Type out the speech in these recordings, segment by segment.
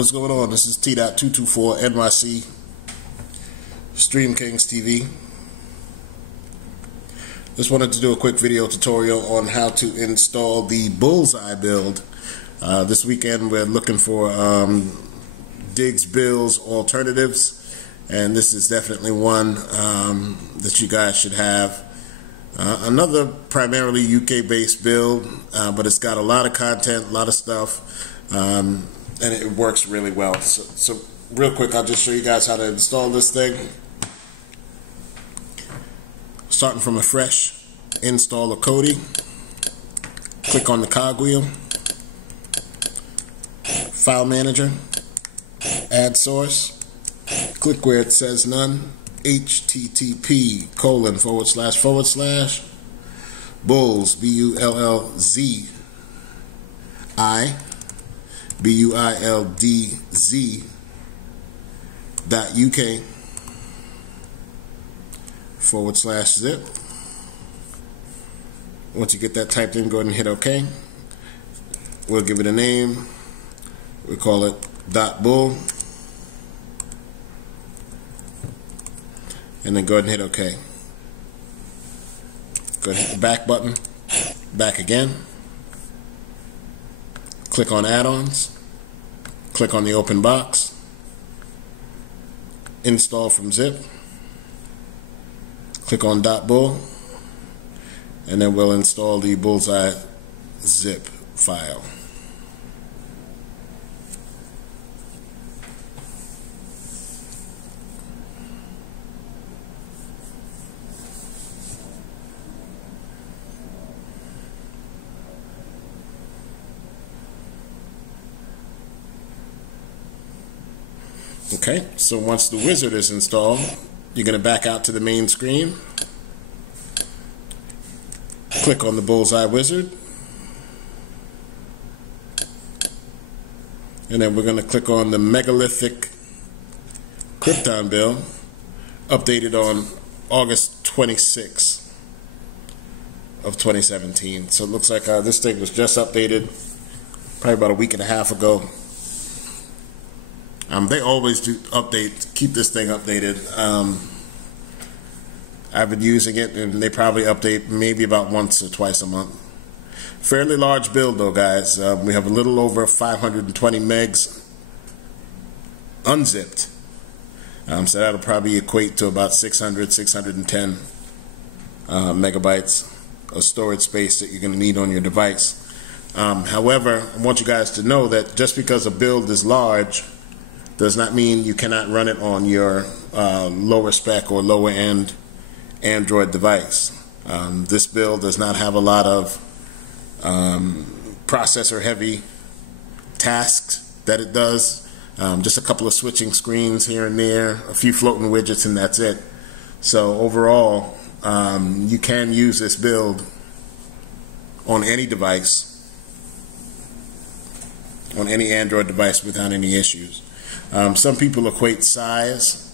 What's going on? This is T.224 NYC Stream Kings TV. Just wanted to do a quick video tutorial on how to install the Bullzeye build. This weekend we're looking for Diggs Builds alternatives, and this is definitely one that you guys should have. Another primarily UK based build, but it's got a lot of content, a lot of stuff, and it works really well. So real quick, I'll just show you guys how to install this thing. Starting from a fresh install of Kodi, click on the cogwheel, file manager, add source, click where it says none, http:// bulls bullzeye.uk/zip. Once you get that typed in, go ahead and hit OK. We'll give it a name. We'll call it .bull. And then go ahead and hit OK. Go ahead and hit the back button. Back again. Click on add-ons. Click on the open box. Install from zip. Click on .bull. And then we'll install the Bullzeye zip file. Okay, so once the wizard is installed, you're going to back out to the main screen. Click on the Bullzeye Wizard. And then we're going to click on the megalithic Krypton build, updated on August 26th of 2017. So it looks like this thing was just updated probably about a week and a half ago. They always do update, keep this thing updated. I've been using it, and they probably update maybe about once or twice a month. Fairly large build though, guys. We have a little over 520 megs unzipped. So that'll probably equate to about 610 megabytes of storage space that you're going to need on your device. However, I want you guys to know that just because a build is large does not mean you cannot run it on your lower spec or lower end Android device. This build does not have a lot of processor heavy tasks that it does. Just a couple of switching screens here and there, a few floating widgets, and that's it. So overall, you can use this build on any device, on any Android device without any issues. Some people equate size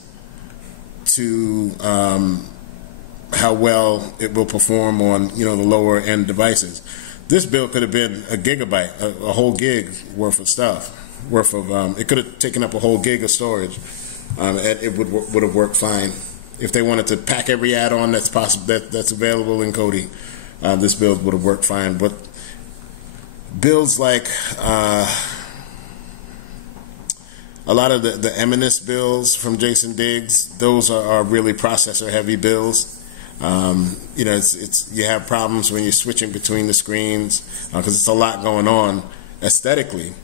to how well it will perform on the lower end devices. This build could have been a gigabyte, a whole gig worth of stuff, it could have taken up a whole gig of storage. It would have worked fine if they wanted to pack every add-on that's possible that's available in Kodi. This build would have worked fine, but builds like a lot of the Eminence builds from Jason Diggs, those are really processor heavy builds. You have problems when you're switching between the screens because it's a lot going on aesthetically.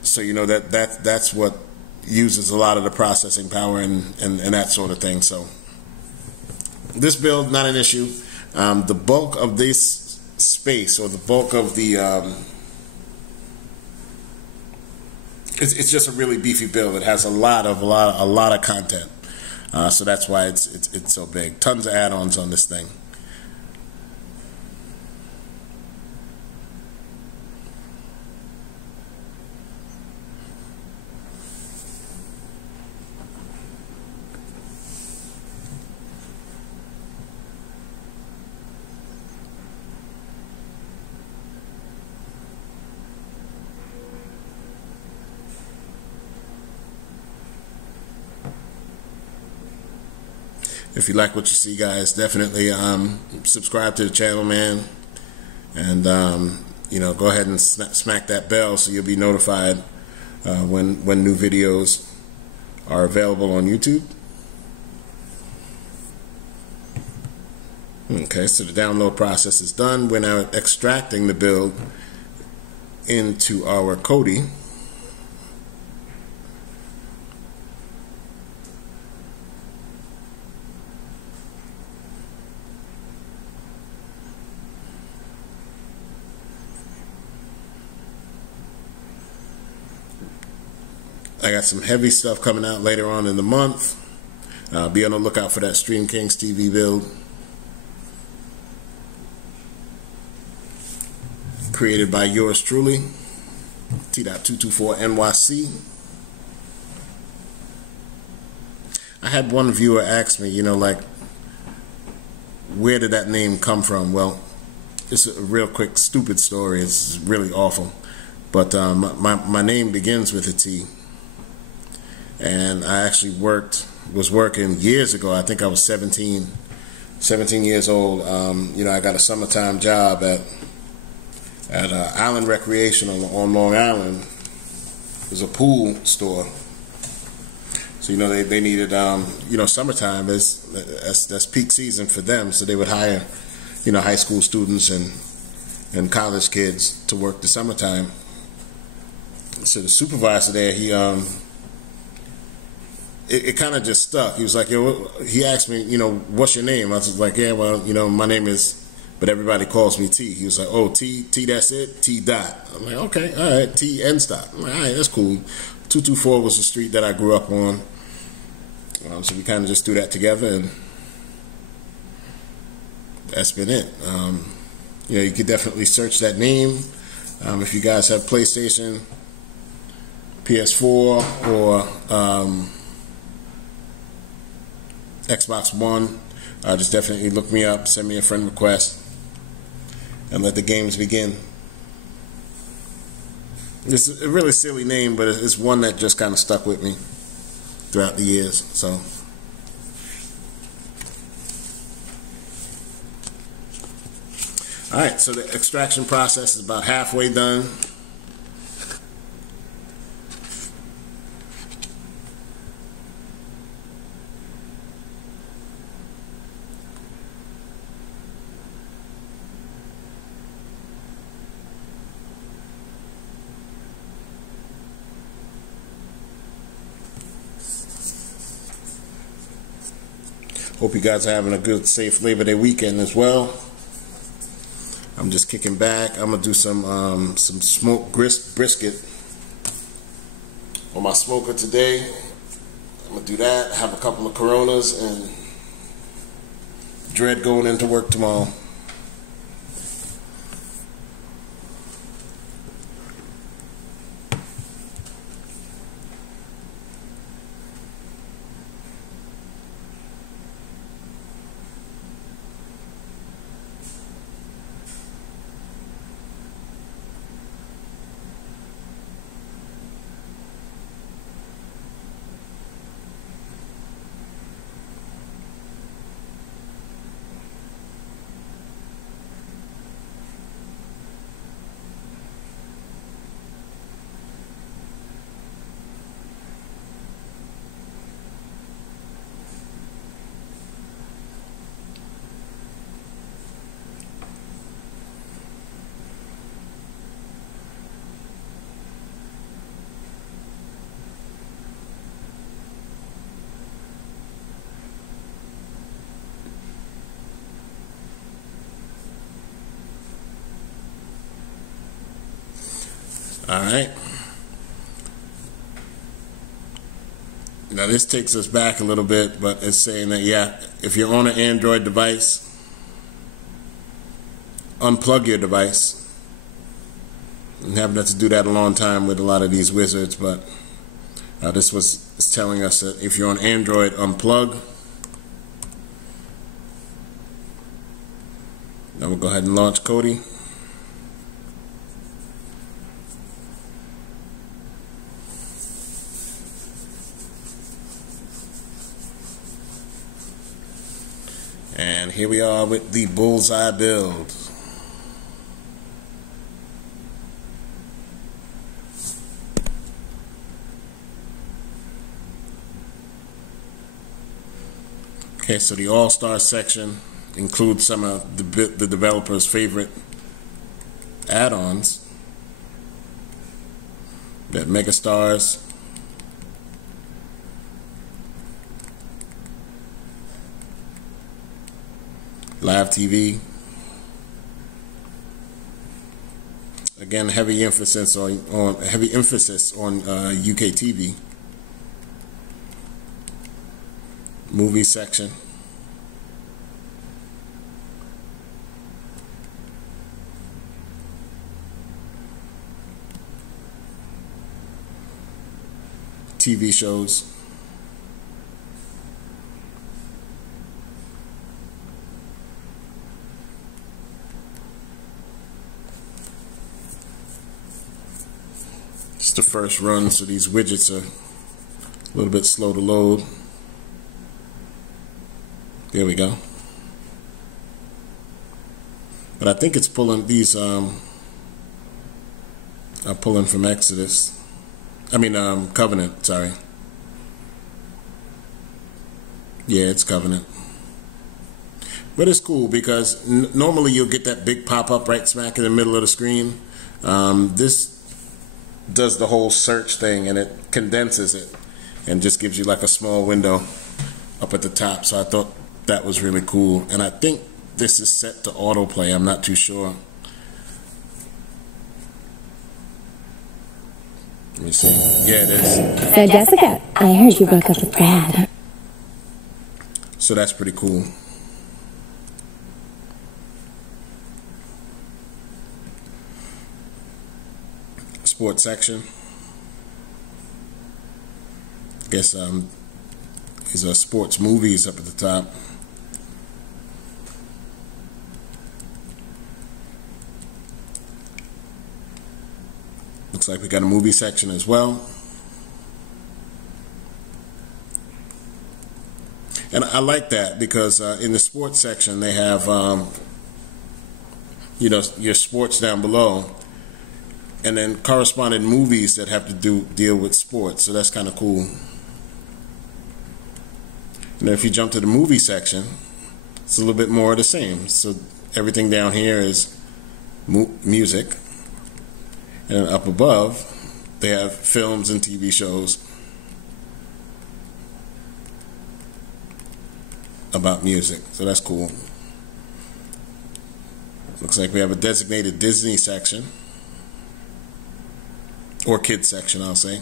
So that's what uses a lot of the processing power and that sort of thing. So this build, not an issue. The bulk of this space, or the bulk of the it's just a really beefy build. It has a lot of content. So that's why it's so big. Tons of add-ons on this thing. If you like what you see, guys, definitely subscribe to the channel, man. And, go ahead and smack that bell so you'll be notified when new videos are available on YouTube. Okay, so the download process is done. We're now extracting the build into our Kodi. I got some heavy stuff coming out later on in the month. Be on the lookout for that Stream Kings TV build. Created by yours truly, T.224NYC. I had one viewer ask me, where did that name come from? Well, it's a real quick, stupid story. It's really awful. But my name begins with a T. And I actually was working years ago. I think I was 17 years old. I got a summertime job at Island Recreation on Long Island. It was a pool store. So, they needed, summertime that's peak season for them. So they would hire, high school students and college kids to work the summertime. So the supervisor there, it kind of just stuck. He was like, he asked me, what's your name? I was like, yeah, well, my name is, but everybody calls me T. He was like, oh, T, that's it? T dot. I'm like, okay, all right, T end stop. I'm like, all right, that's cool. 224 was the street that I grew up on. So we kind of just threw that together, and that's been it. You could definitely search that name. If you guys have PlayStation, PS4, or Xbox One, just definitely look me up, send me a friend request, and let the games begin. It's a really silly name, but it's one that just kind of stuck with me throughout the years. So, alright, so the extraction process is about halfway done. Hope you guys are having a good, safe Labor Day weekend as well. I'm just kicking back. I'm gonna do some smoked brisket on my smoker today. I'm gonna do that. Have a couple of Coronas and dread going into work tomorrow. Alright. Now this takes us back a little bit, but it's saying that, yeah, if you're on an Android device, unplug your device. I'm having to do that a long time with a lot of these wizards, but this was telling us that if you're on Android, unplug. Now we'll go ahead and launch Kodi. And here we are with the Bullzeye build. Okay, so the All-Star section includes some of the developer's favorite add-ons. That Megastars, Live TV. Again, heavy emphasis on UK TV. Movie section. TV shows. It's the first run, so these widgets are a little bit slow to load. There we go. But I think it's pulling these are pulling from Exodus. Covenant, sorry. Yeah, it's Covenant. But it's cool because normally you'll get that big pop-up right smack in the middle of the screen. This does the whole search thing, and it condenses it and just gives you like a small window up at the top. So I thought that was really cool. And I think this is set to autoplay. I'm not too sure. Let me see. Yeah, it is. So Jessica, I heard you broke up with Brad. So that's pretty cool. Sports section. I guess these are sports movies up at the top. Looks like we got a movie section as well. And I like that because in the sports section they have your sports down below, and then corresponding movies that have to deal with sports. So that's kind of cool. And then if you jump to the movie section, it's a little bit more of the same. So everything down here is music. And then up above, they have films and TV shows about music. So that's cool. Looks like we have a designated Disney section. Or kids section, I'll say.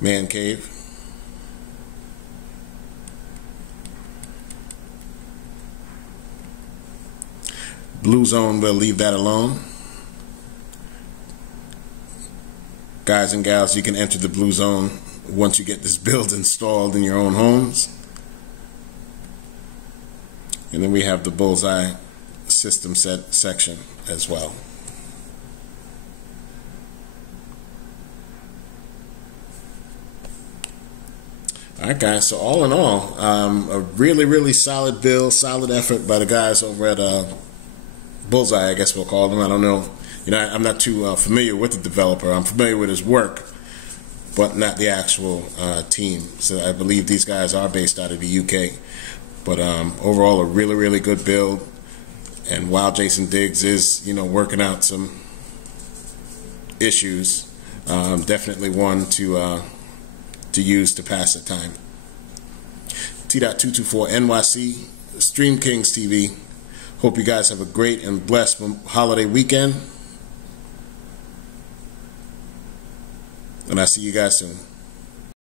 Man cave. Blue zone, we'll leave that alone. Guys and gals, you can enter the blue zone once you get this build installed in your own homes. And then we have the Bullzeye system set section as well. Alright guys, so all in all, a really solid build, solid effort by the guys over at Bullzeye, I guess we'll call them. I don't know. I'm not too familiar with the developer. I'm familiar with his work, but not the actual team. So I believe these guys are based out of the UK. But overall, a really good build. And while Jason Diggs is, working out some issues, definitely one to use to pass the time. T.224 NYC, Stream Kings TV. Hope you guys have a great and blessed holiday weekend. And I'll see you guys soon.